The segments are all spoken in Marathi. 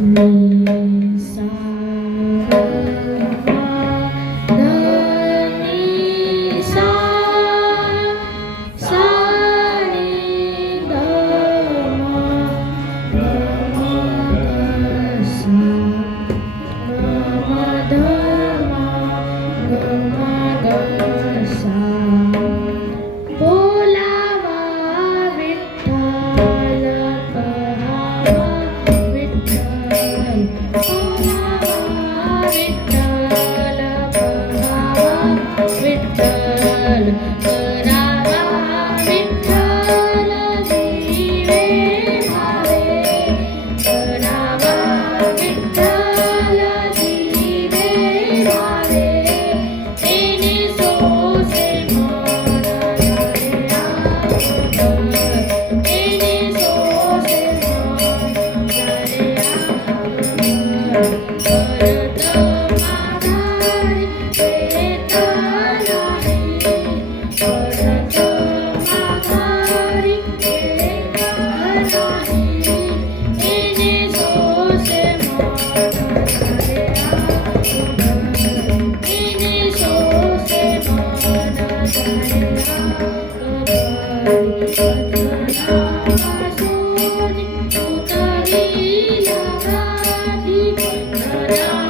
Minsan Yeah.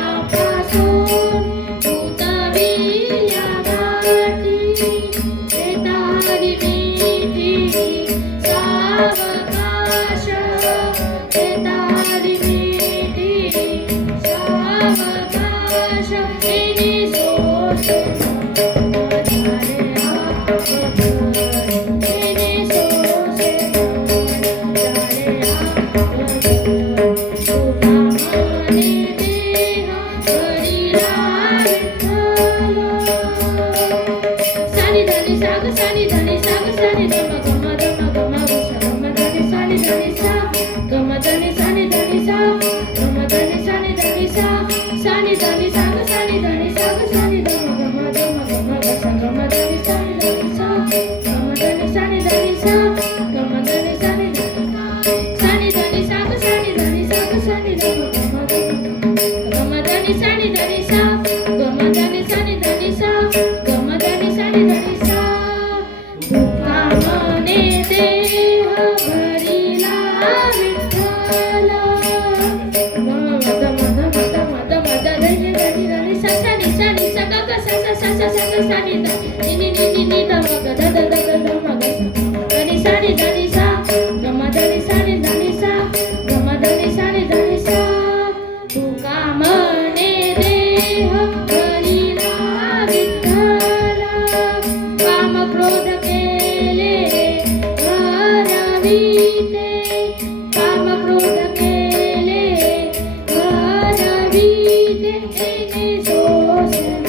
सा मग दग दग मग निशाने गमदिसा गमद निशाणे झाली सा तू कामने काम प्रोध केले ते काम प्रोध केले माझे सोस